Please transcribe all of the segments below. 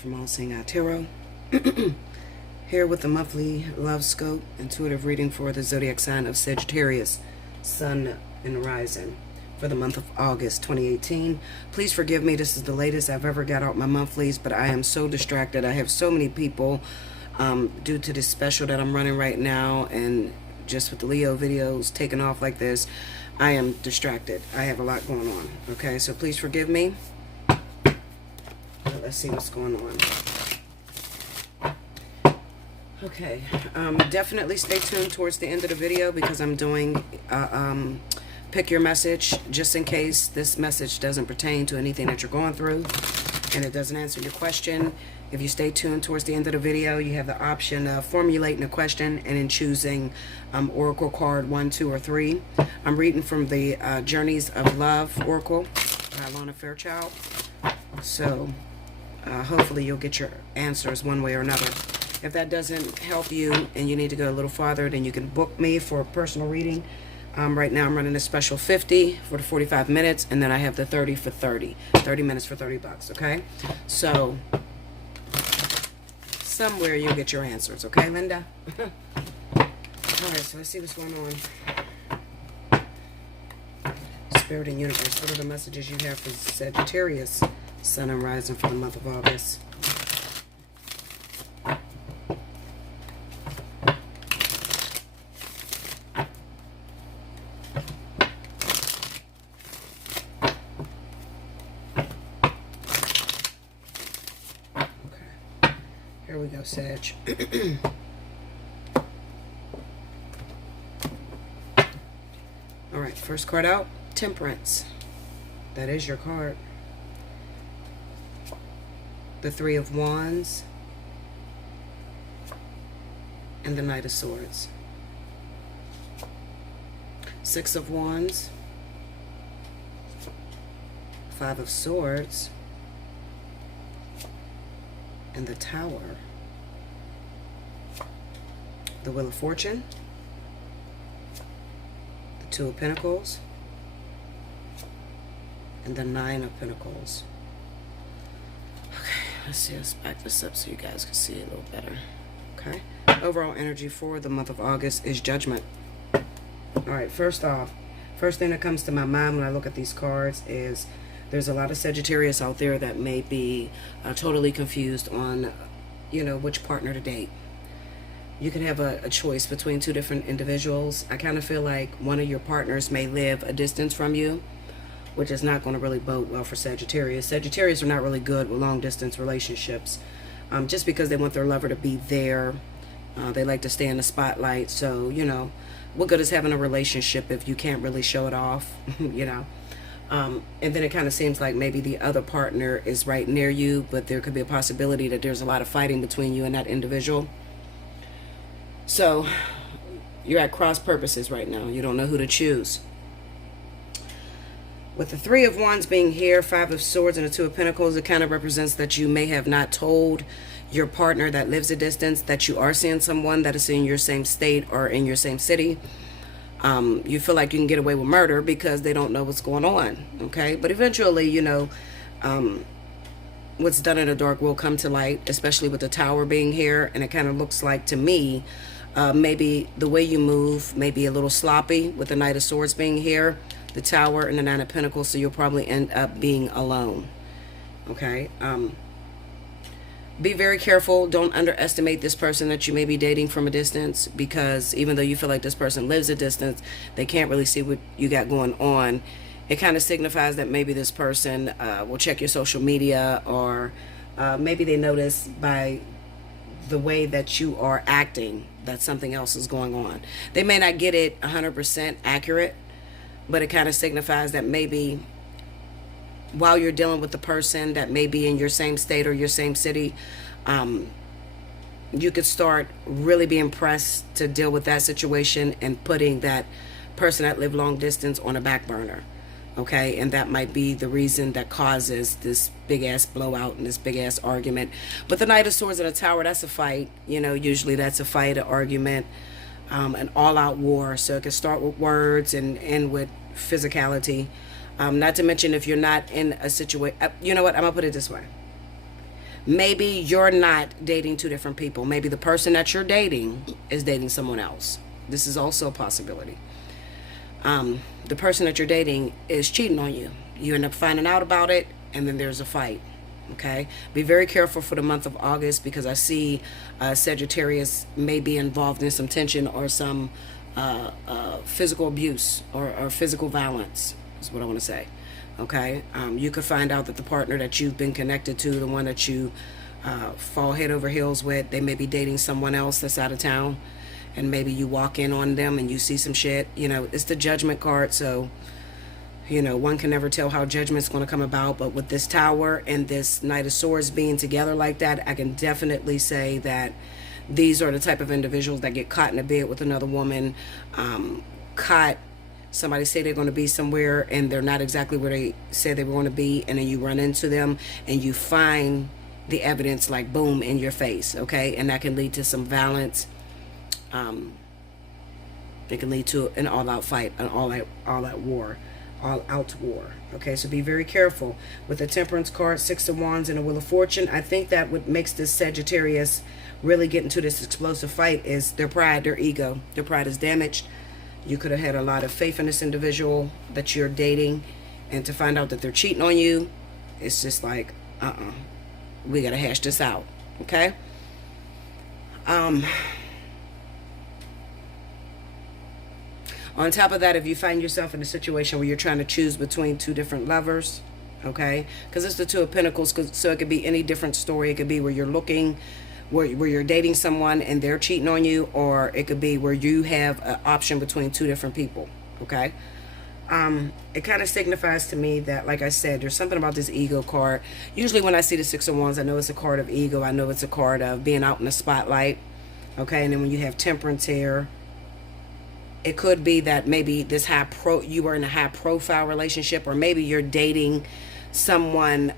from Allseeingeyetarot. Here with the monthly love scope, intuitive reading for the zodiac sign of Sagittarius, Sun and Rising, for the month of August 2018. Please forgive me, this is the latest I've ever got out my monthlies, but I am so distracted. I have so many people due to this special that I'm running right now, and just with the Leo videos taking off like this, I am distracted. I have a lot going on. Okay, so please forgive me. Let's see what's going on. Okay, definitely stay tuned towards the end of the video because I'm doing pick your message, just in case this message doesn't pertain to anything that you're going through and it doesn't answer your question. If you stay tuned towards the end of the video, you have the option of formulating a question and then choosing Oracle card 1, 2, or 3. I'm reading from the Journeys of Love Oracle by Lana Fairchild. So hopefully you'll get your answers one way or another. If that doesn't help you and you need to go a little farther, then you can book me for a personal reading. Right now I'm running a special 50 for the 45 minutes, and then I have the 30 for 30 minutes for 30 bucks. Okay, so somewhere you'll get your answers. Okay, Linda. All right, so let's see what's going on. Spirit and universe, what are the messages you have for Sagittarius, Sun and Rising, for the month of August? Here we go, Sag. All right, first card out, Temperance. That is your card. The Three of Wands and the Knight of Swords. Six of Wands, Five of Swords, and the Tower. The Wheel of Fortune, the Two of Pentacles, and the Nine of Pentacles. Okay, let's back this up so you guys can see it a little better. Okay, overall energy for the month of August is Judgment. All right, first off, first thing that comes to my mind when I look at these cards is there's a lot of Sagittarius out there that may be totally confused on, which partner to date. You can have a choice between two different individuals. I kind of feel like one of your partners may live a distance from you, which is not going to really bode well for Sagittarius. Sagittarius are not really good with long distance relationships, just because they want their lover to be there. They like to stay in the spotlight. So, what good is having a relationship if you can't really show it off, And then it kind of seems like maybe the other partner is right near you, but there could be a possibility that there's a lot of fighting between you and that individual. So you're at cross purposes right now. You don't know who to choose. With the Three of Wands being here, Five of Swords, and the Two of Pentacles, it kind of represents that you may have not told your partner that lives a distance that you are seeing someone that is in your same state or in your same city. You feel like you can get away with murder because they don't know what's going on, okay? But eventually, what's done in the dark will come to light, especially with the Tower being here. And it kind of looks like, to me, maybe the way you move may be a little sloppy with the Knight of Swords being here, the Tower, and the Nine of Pentacles, so you'll probably end up being alone, okay? Be very careful. Don't underestimate this person that you may be dating from a distance, because even though you feel like this person lives a distance, they can't really see what you got going on. It kind of signifies that maybe this person will check your social media, or maybe they notice by the way that you are acting that something else is going on. They may not get it 100% accurate, but it kind of signifies that maybe while you're dealing with the person that may be in your same state or your same city, you could start really being pressed to deal with that situation and putting that person that live long distance on a back burner. Okay, and that might be the reason that causes this big ass blowout and this big ass argument. But the Knight of Swords and the Tower, that's a fight. Usually that's a fight, an argument, an all-out war. So it can start with words and end with physicality. Not to mention if you're not in a situation, you know what, I'm gonna put it this way. Maybe you're not dating two different people. Maybe the person that you're dating is dating someone else. This is also a possibility. The person that you're dating is cheating on you. You end up finding out about it, and then there's a fight. Okay, be very careful for the month of August, because I see Sagittarius may be involved in some tension or some physical abuse or physical violence is what I want to say. Okay, you could find out that the partner that you've been connected to, the one that you fall head over heels with, they may be dating someone else that's out of town, and maybe you walk in on them and you see some shit. You know, it's the Judgment card, so you know, one can never tell how judgment's going to come about. But with this Tower and this Knight of Swords being together like that, I can definitely say that these are the type of individuals that get caught in a bed with another woman, caught. Somebody say they're going to be somewhere and they're not exactly where they said they were going to be, and then you run into them and you find the evidence like boom in your face. Okay, and that can lead to some violence. It can lead to an all-out fight, an all-out war. Okay, so be very careful with the Temperance card, Six of Wands, and the Wheel of Fortune. I think that what makes this Sagittarius really get into this explosive fight is their pride, their ego. Their pride is damaged. You could have had a lot of faith in this individual that you're dating, and to find out that they're cheating on you, it's just like, we gotta hash this out. Okay. On top of that, if you find yourself in a situation where you're trying to choose between two different lovers, okay, because it's the Two of Pentacles, so it could be any different story. It could be where you're looking, where you're dating someone and they're cheating on you, or it could be where you have an option between two different people, okay. It kind of signifies to me that, like I said, there's something about this ego card. Usually when I see the Six of Wands, I know it's a card of ego. I know it's a card of being out in the spotlight, okay. And then when you have Temperance here, it could be that maybe you are in a high profile relationship, or maybe you're dating someone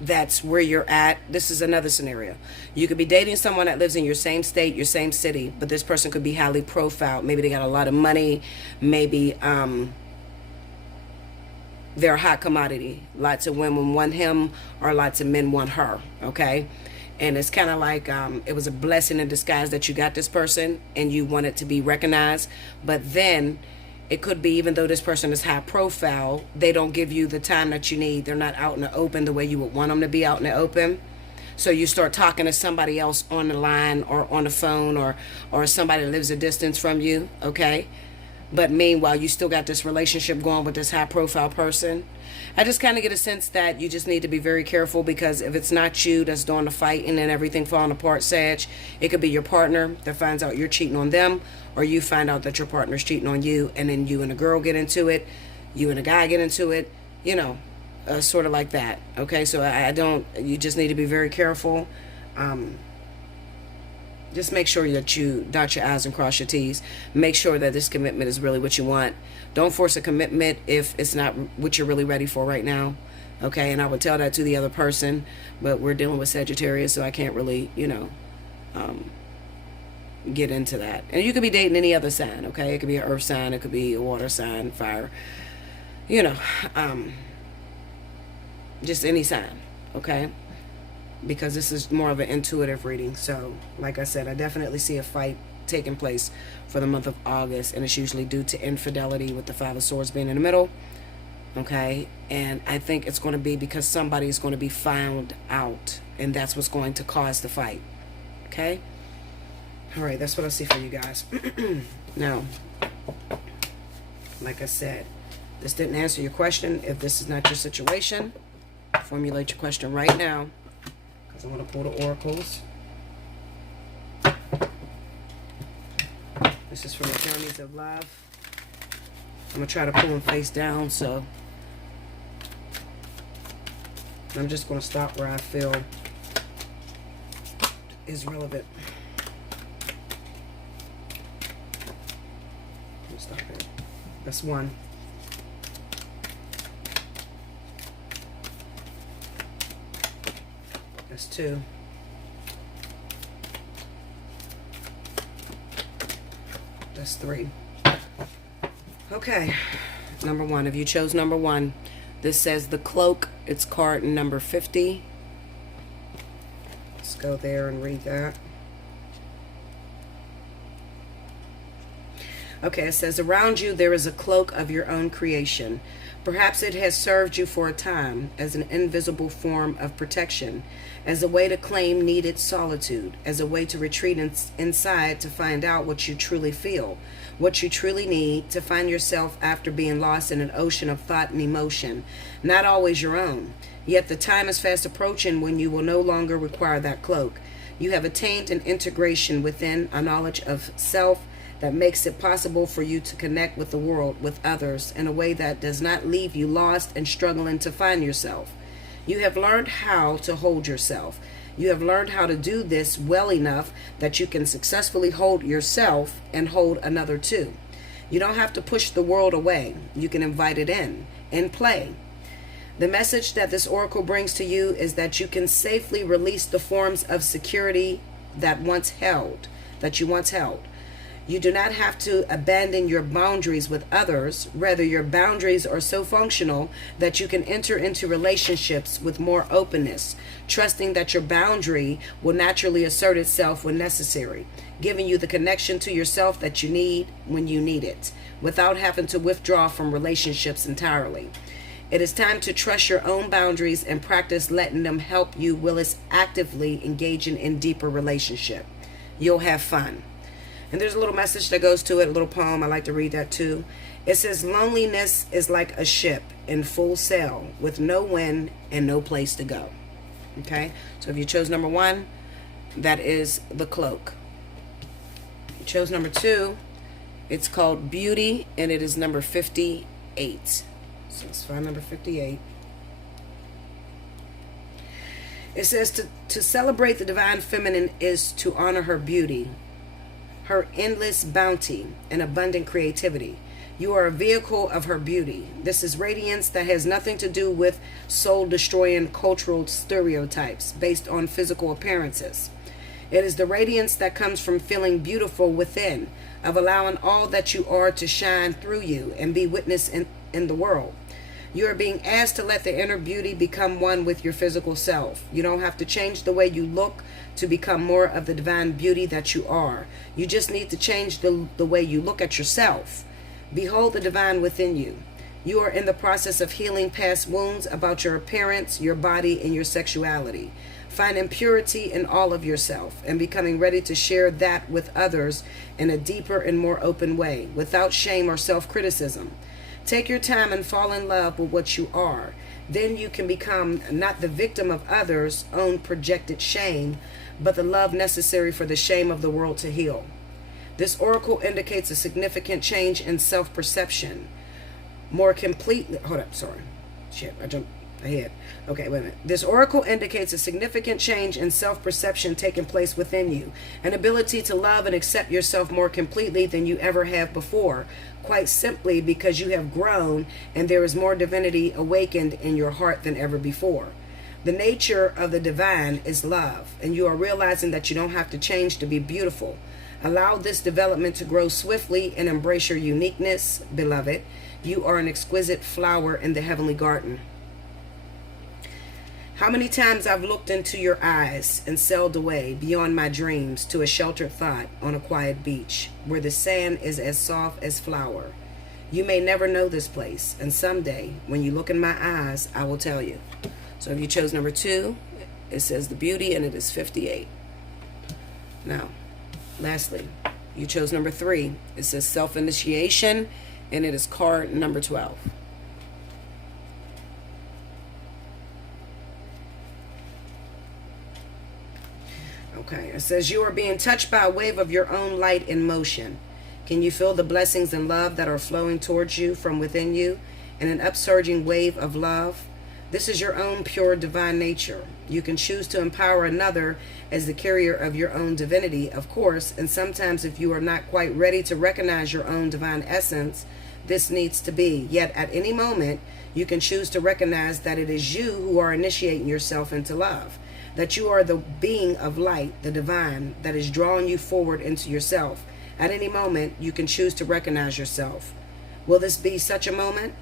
that's where you're at. This is another scenario. You could be dating someone that lives in your same state, your same city, but this person could be highly profiled. Maybe they got a lot of money. Maybe they're a hot commodity. Lots of women want him, or lots of men want her, okay? And it's kind of like it was a blessing in disguise that you got this person and you want it to be recognized. But then it could be, even though this person is high profile, they don't give you the time that you need. They're not out in the open the way you would want them to be out in the open. So you start talking to somebody else on the line or on the phone, or somebody that lives a distance from you, okay? But meanwhile, you still got this relationship going with this high profile person. I just kind of get a sense that you just need to be very careful, because if it's not you that's doing the fighting and everything falling apart, Sag, it could be your partner that finds out you're cheating on them, or you find out that your partner's cheating on you, and then you and a girl get into it, you and a guy get into it, you know, sort of like that. Okay, so you just need to be very careful. Just make sure that you dot your I's and cross your T's. Make sure that this commitment is really what you want. Don't force a commitment if it's not what you're really ready for right now. Okay, and I would tell that to the other person, but we're dealing with Sagittarius, so I can't really, get into that. And you could be dating any other sign, okay? It could be an earth sign, it could be a water sign, fire, just any sign, okay? Because this is more of an intuitive reading. So like I said, I definitely see a fight taking place for the month of August, and it's usually due to infidelity, with the Five of Swords being in the middle. Okay, and I think it's going to be because somebody is going to be found out, and that's what's going to cause the fight. Okay, all right, that's what I see for you guys. Now, like I said, this didn't answer your question. If this is not your situation, formulate your question right now, because I'm going to pull the oracles. This is from the Journeys of Love. I'm going to try to pull them face down, so I'm just going to stop where I feel is relevant. Stop it. That's one. That's two. That's three. Okay. Number one. If you chose number one, this says the cloak It's card number 50. Let's go there and read that. Okay, it says, around you there is a cloak of your own creation. Perhaps it has served you for a time as an invisible form of protection, as a way to claim needed solitude, as a way to retreat inside to find out what you truly feel, what you truly need, to find yourself after being lost in an ocean of thought and emotion, not always your own. Yet the time is fast approaching when you will no longer require that cloak. You have attained an integration within, a knowledge of self, that makes it possible for you to connect with the world, with others, in a way that does not leave you lost and struggling to find yourself. You have learned how to hold yourself. You have learned how to do this well enough that you can successfully hold yourself and hold another too. You don't have to push the world away. You can invite it in and play. The message that this oracle brings to you is that you can safely release the forms of security that you once held. You do not have to abandon your boundaries with others. Rather, your boundaries are so functional that you can enter into relationships with more openness, trusting that your boundary will naturally assert itself when necessary, giving you the connection to yourself that you need when you need it, without having to withdraw from relationships entirely. It is time to trust your own boundaries and practice letting them help you whilst actively engaging in deeper relationship. You'll have fun. And there's a little message that goes to it, a little poem. I like to read that too. It says, loneliness is like a ship in full sail with no wind and no place to go. Okay, so if you chose number 1, that is the cloak. You chose number 2, it's called Beauty, and it is number 58. So let's find number 58. It says to celebrate the divine feminine is to honor her beauty, her endless bounty and abundant creativity. You are a vehicle of her beauty. This is radiance that has nothing to do with soul-destroying cultural stereotypes based on physical appearances. It is the radiance that comes from feeling beautiful within, of allowing all that you are to shine through you and be witnessed in the world. You are being asked to let the inner beauty become one with your physical self. You don't have to change the way you look to become more of the divine beauty that you are. You just need to change the way you look at yourself. Behold the divine within you. You are in the process of healing past wounds about your appearance, your body, and your sexuality. Finding purity in all of yourself and becoming ready to share that with others in a deeper and more open way, without shame or self-criticism. Take your time and fall in love with what you are. Then you can become not the victim of others' own projected shame, but the love necessary for the shame of the world to heal. This oracle indicates a significant change in self-perception. More completely, hold up, sorry. Shit, I jumped ahead. Okay, wait a minute. This oracle indicates a significant change in self-perception taking place within you. An ability to love and accept yourself more completely than you ever have before. Quite simply because you have grown and there is more divinity awakened in your heart than ever before. The nature of the divine is love, and you are realizing that you don't have to change to be beautiful. Allow this development to grow swiftly and embrace your uniqueness, beloved. You are an exquisite flower in the heavenly garden. How many times I've looked into your eyes and sailed away beyond my dreams to a sheltered thought on a quiet beach where the sand is as soft as flour. You may never know this place, and someday when you look in my eyes, I will tell you. So if you chose number 2, it says the beauty, and it is 58. Now, lastly, you chose number 3. It says self-initiation, and it is card number 12. Okay, it says you are being touched by a wave of your own light in motion. Can you feel the blessings and love that are flowing towards you from within you in an upsurging wave of love? This is your own pure divine nature. You can choose to empower another as the carrier of your own divinity, of course, and sometimes if you are not quite ready to recognize your own divine essence, this needs to be. Yet at any moment, you can choose to recognize that it is you who are initiating yourself into love. That you are the being of light, the divine, that is drawing you forward into yourself. At any moment, you can choose to recognize yourself. Will this be such a moment?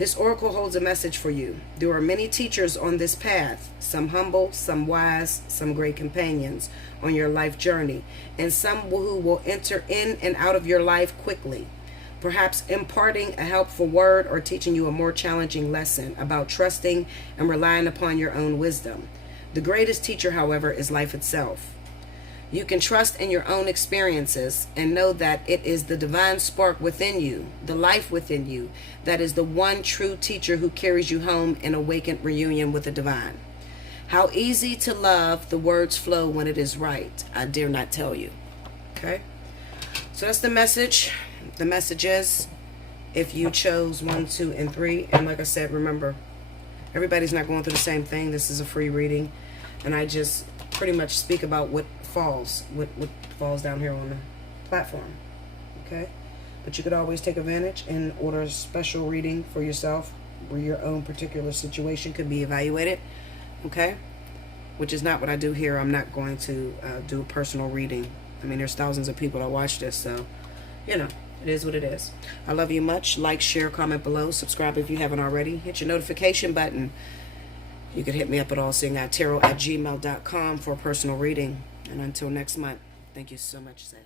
This oracle holds a message for you. There are many teachers on this path, some humble, some wise, some great companions on your life journey, and some who will enter in and out of your life quickly, perhaps imparting a helpful word or teaching you a more challenging lesson about trusting and relying upon your own wisdom. The greatest teacher, however, is life itself. You can trust in your own experiences and know that it is the divine spark within you, the life within you, that is the one true teacher who carries you home in awakened reunion with the divine. How easy to love, the words flow when it is right. I dare not tell you. Okay? So that's the message. The message is, if you chose 1, 2, and 3, and like I said, remember, everybody's not going through the same thing. This is a free reading, and I just pretty much speak about what falls down here on the platform. Okay? But you could always take advantage and order a special reading for yourself where your own particular situation could be evaluated. Okay? Which is not what I do here. I'm not going to do a personal reading. I mean, there's thousands of people that watch this, so, you know, it is what it is. I love you much. Like, share, comment below. Subscribe if you haven't already. Hit your notification button. You can hit me up at allseeingeyetarot@gmail.com for a personal reading. And until next month, thank you so much, Sag.